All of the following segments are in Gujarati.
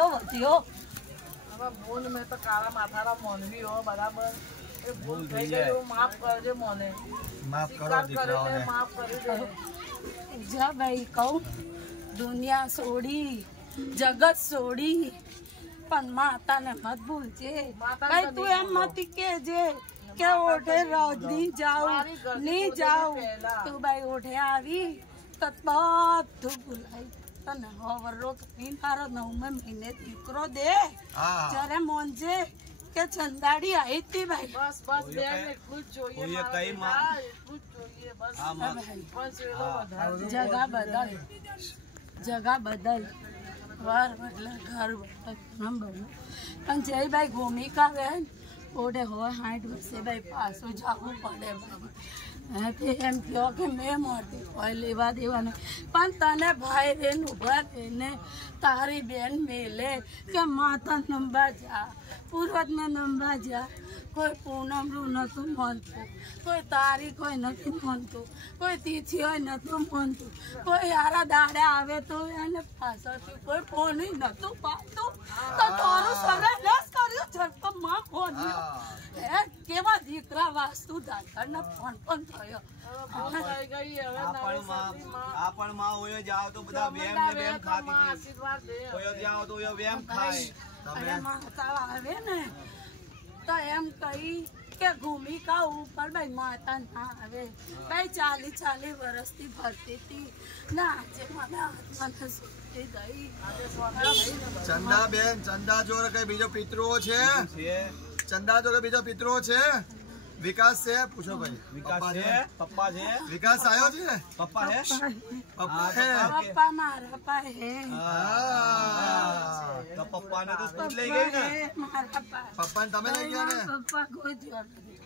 કેટલો વધ્યો હવે બોન મેં તો કાળા માથાના મોનવી હો બરાબર એ ભૂલ થઈ ગઈ માફ કરજે મોને માફ કરો દીકરાઓને માફ કરી દે જા ભાઈ કહું દુનિયા છોડી જગત છોડી પણ માતાને મત ભૂલજે ભાઈ તું એમ મત કેજે કે ઓઠે રોજ નહીં જાઉં તું ભાઈ ઓઠે આવી તો બધું ભૂલાય તને હવરો કરી મારો 9મા મહિને દીકરો દે જ્યારે મોનજે કે ચંદાડી આવી હતી ભાઈ બસ બસ બેન એટલું જ જોઈએ કઈ માં એટલું જ જોઈએ બસ જગા બદલ વાર બદલે ઘર બદલે પણ જયભાઈ ભૂમિકા બેન ઓડે હોય 60 વર્ષે ભાઈ પાછું જવું પડે ભાઈ એમ કહો કે મેં મળતી કોઈ લેવા દેવાનું પણ તને ભાઈ બેન ઉભા રહીને તારી બેન મેલે કે માતા નંબા જા પૂર્વજને નંબા જા કોઈ પૂનમરું નતું માનતું કોઈ તારીખ હોય નથી માનતું કોઈ તિથિ હોય નતું માનતું કોઈ યારા દાડે આવે તો એને પાછળથી કોઈ ફોન નતું પાડતું તો તારું સગા કર્યું ઝટકો માં ફોન હે કેવા દીકરા વાસ્તુ દાદા ફોન પણ થયો આપણ માં હોય જાવ તો બધા વેમ ને વેમ ખાતી આશીર્વાદ દે હોય જાવ તો વેમ ખાય તમે માતા આવે ને તો એમ કહી કે ભૂમિકા ઉપર ભાઈ માતા ના આવે ભાઈ 40 વર્ષથી ભરતી હતી ના આજે મને આત્માને સુખી ગઈ ચંદાબેન ચંદા જોડે કઈ બીજો પિતૃઓ છે ચંદા જોડે બીજો પિતૃઓ છે વિકાસ છે પૂછો ભાઈ વિકાસ છે પપ્પા છે વિકાસ આવ્યો છે પપ્પા છે પપ્પા મારા પપ્પા હે તો પપ્પા ને તો સ્કૂલ લઈ ગઈ ને મારા પપ્પા ને તમે લઈ ગયા ને પપ્પા કોઈ ધ્યાન નથી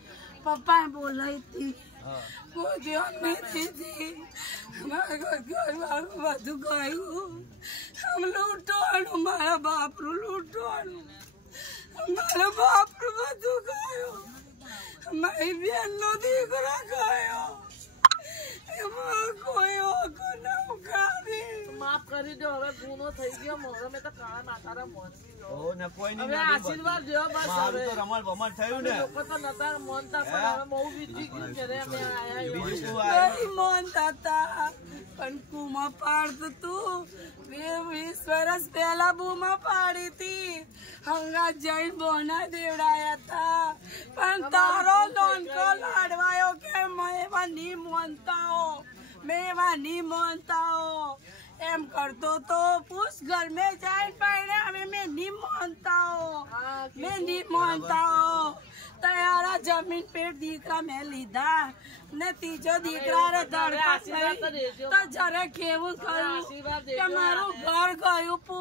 પપ્પા બોલાઈ હતી કોઈ ધ્યાન નથી દી મારા ઘર વાળું બધું ગયું આમ લૂંટવાનું મારા બાપનું લૂંટવાનું મારા બાપનું બધું ગયું મારી બેન નો દીકરો ગયો એમાં કોઈ માફ કરી દો હવે ગુનો થઈ ગયો મોરો મેં તો કાળા માથાના મોનવી ઓ ને કોઈ નહીં હવે આશીર્વાદ જેવો બસ મારું તો રમણ ભમણ થયું ને લોકો તો નતા મોનતા પણ હવે બહુ વીતી ગયું ઘરે અમે આયા બીજું શું નહીં મોનતા હતા પણ કુમા પાડતું તું 20 વર્ષ પહેલા બૂમા પાડી હતી હંગા જઈને બોના દેવડાયા હતા પણ તારો લોનકો લાડવાયો કે મેવા નહીં મોનતા હો એમ કરતો તો પૂછ ઘર में जाए पाए हमें मैं नहीं मानता हो तैयारा जमीन पे दीकरा मैं लीधा ने तीजो दीकरा रे धड़का तो जरा केवुं करूं के मारू घर गયું पू